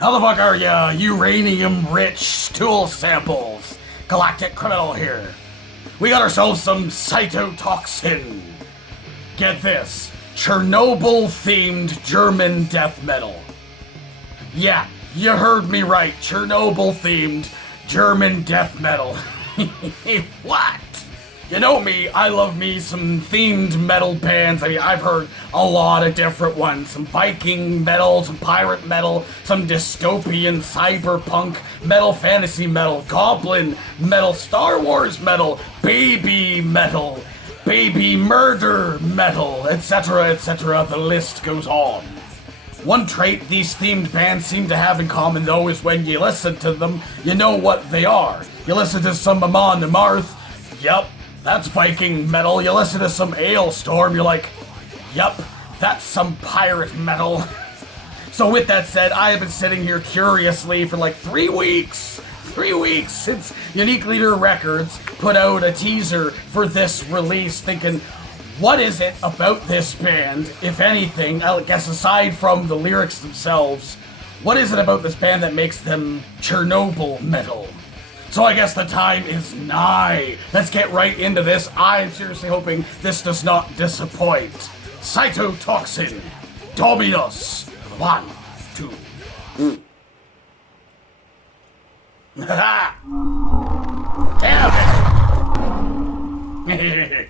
How the fuck are ya, uranium-rich stool samples? Galactic criminal here. We got ourselves some cytotoxin. Get this, Chernobyl-themed German death metal. Yeah, you heard me right, Chernobyl-themed German death metal. What? You know me, I love me some themed metal bands. I mean, I've heard a lot of different ones. Some Viking metal, some pirate metal, some dystopian cyberpunk metal, fantasy metal, goblin metal, Star Wars metal, baby murder metal, etc., etc. The list goes on. One trait these themed bands seem to have in common, though, is when you listen to them, you know what they are. You listen to some Amon Amarth, yep, that's Viking metal. You listen to some Ailstorm, you're like, yup, that's some pirate metal. So with that said, I have been sitting here curiously for like 3 weeks. 3 weeks since Unique Leader Records put out a teaser for this release, thinking, what is it about this band, if anything, I guess aside from the lyrics themselves, what is it about this band that makes them Chernobyl metal? So I guess the time is nigh. Let's get right into this. I'm seriously hoping this does not disappoint. Cytotoxin. Dominus. 1, 2. Haha! Damn it!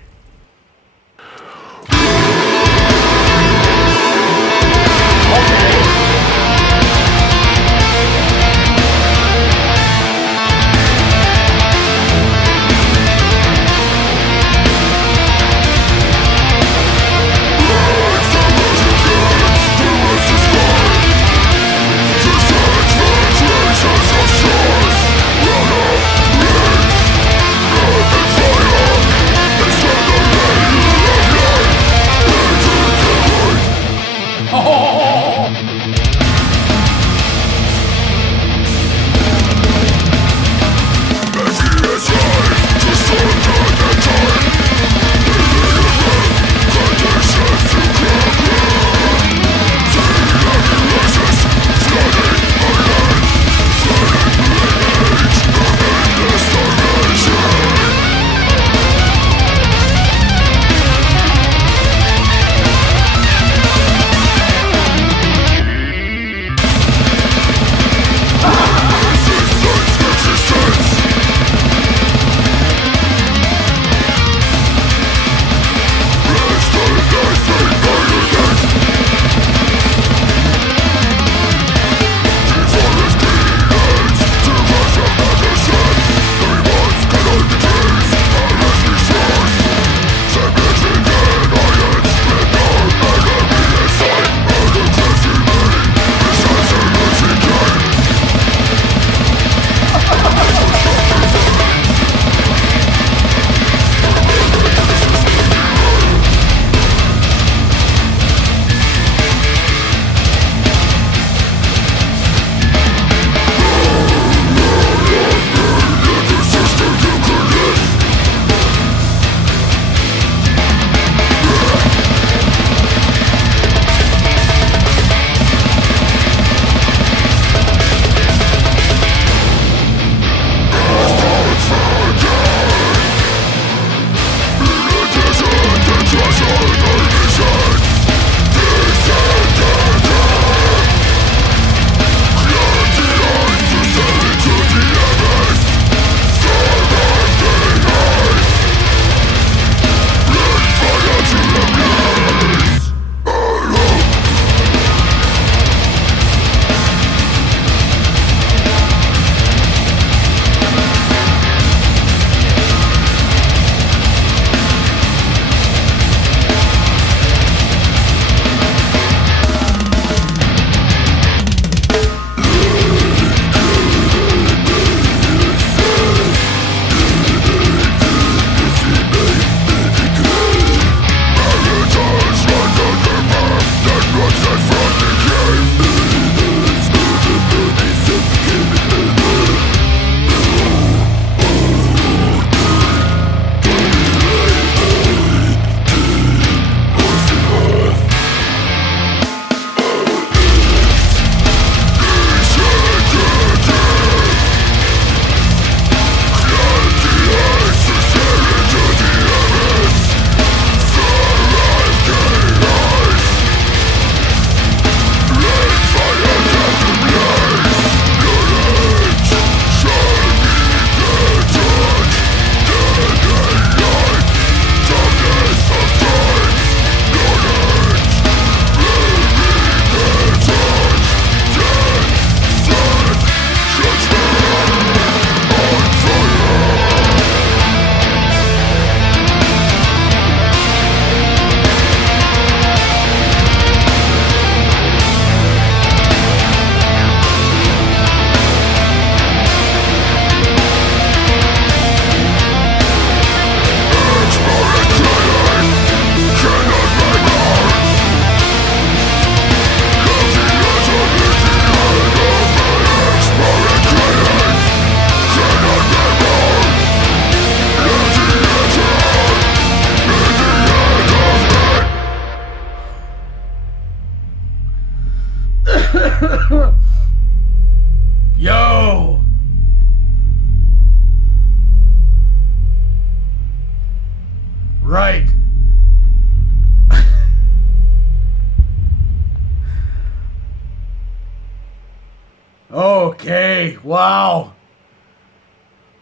Okay, wow.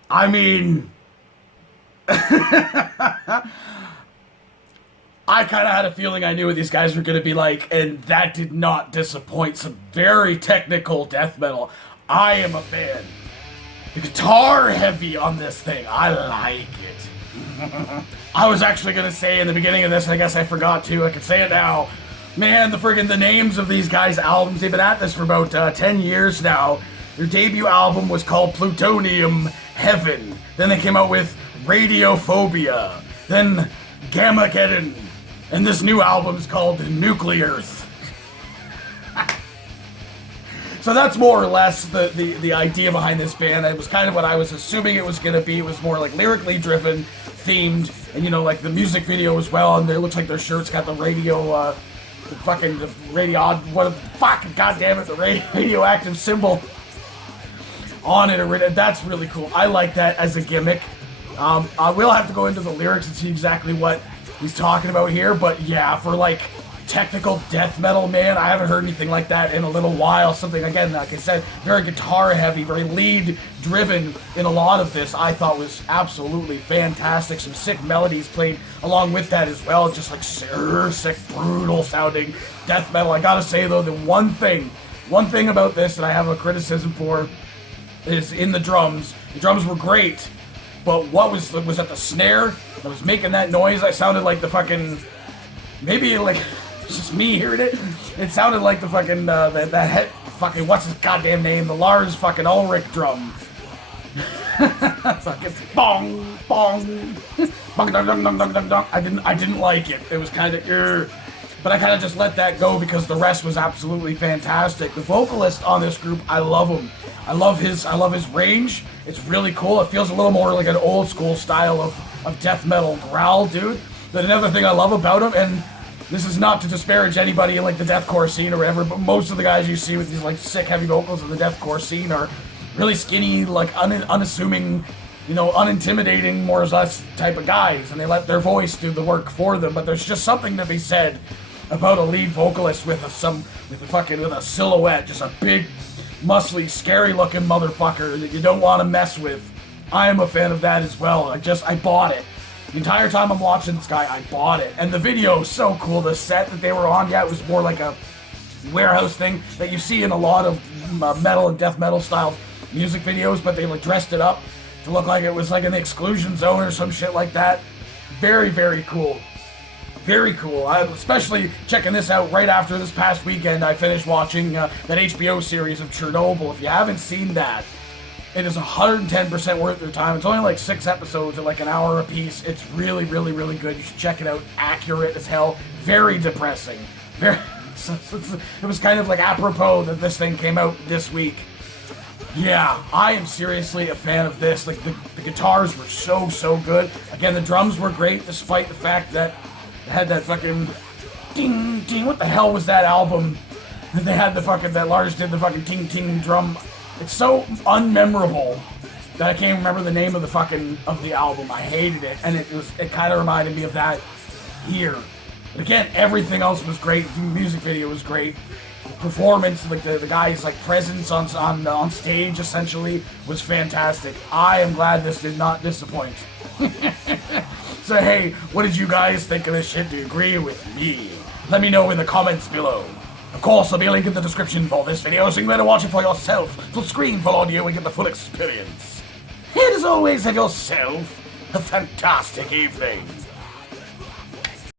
I mean, I kind of had a feeling I knew what these guys were going to be like, and that did not disappoint. Some very technical death metal. I am a fan. The guitar heavy on this thing. I like it. I was actually going to say in the beginning of this, and I guess I forgot to. I can say it now. Man, the names of these guys' albums, they've been at this for about 10 years now. Their debut album was called Plutonium Heaven. Then they came out with Radiophobia. Then Gamageddon. And this new album's called Nuclearth. So that's more or less the idea behind this band. It was kind of what I was assuming it was going to be. It was more like lyrically driven, themed, and you know, like the music video as well. And it looks like their shirts got the radio, the radioactive symbol on it. That's really cool. I like that as a gimmick. I will have to go into the lyrics and see exactly what he's talking about here, but yeah, for like technical death metal, man, I haven't heard anything like that in a little while. Something, again, like I said, very guitar heavy, very lead driven in a lot of this. I thought was absolutely fantastic. Some sick melodies played along with that as well, just like sick, brutal sounding death metal. I gotta say though, the one thing about this that I have a criticism for is in the drums. The drums were great, but what was that the snare that was making that noise? I sounded like the fucking, maybe like, it's just me hearing it. It sounded like the fucking, what's his goddamn name? The Lars fucking Ulrich drum. Fucking bong, bong, bong, dong, dong, dong, dong, dong, dong. I didn't like it. It was kind of, but I kind of just let that go because the rest was absolutely fantastic. The vocalist on this group, I love him. I love his range. It's really cool. It feels a little more like an old school style of death metal growl, dude. But another thing I love about him, and this is not to disparage anybody in like the deathcore scene or whatever, but most of the guys you see with these like sick heavy vocals in the deathcore scene are really skinny, like unassuming, you know, unintimidating, more or less type of guys, and they let their voice do the work for them. But there's just something to be said about a lead vocalist with a silhouette, just a big, muscly, scary-looking motherfucker that you don't want to mess with. I am a fan of that as well. I bought it. The entire time I'm watching this guy, I bought it. And the video is so cool. The set that they were on, yeah, it was more like a warehouse thing that you see in a lot of metal and death metal style music videos, but they like dressed it up to look like it was like an exclusion zone or some shit like that. Very, very cool. Very cool. I'm especially checking this out right after this past weekend. I finished watching that HBO series of Chernobyl. If you haven't seen that, it is 110% worth your time. It's only like 6 episodes at like an hour a piece. It's really, really, really good. You should check it out. Accurate as hell. Very depressing. It was kind of like apropos that this thing came out this week. Yeah, I am seriously a fan of this. Like the guitars were so good. Again, the drums were great despite the fact that it had that fucking ding ding. What the hell was that album? They had that Lars did the fucking ting ting drum. It's so unmemorable that I can't remember the name of the album. I hated it, and it kind of reminded me of that here. But again, everything else was great. The music video was great. The performance, like the guy's like presence on stage, essentially, was fantastic. I am glad this did not disappoint. So hey, what did you guys think of this shit? Do you agree with me? Let me know in the comments below. Of course, there'll be a link in the description for this video, so you can better watch it for yourself. Full screen, full audio, and get the full experience. And as always, have yourself a fantastic evening.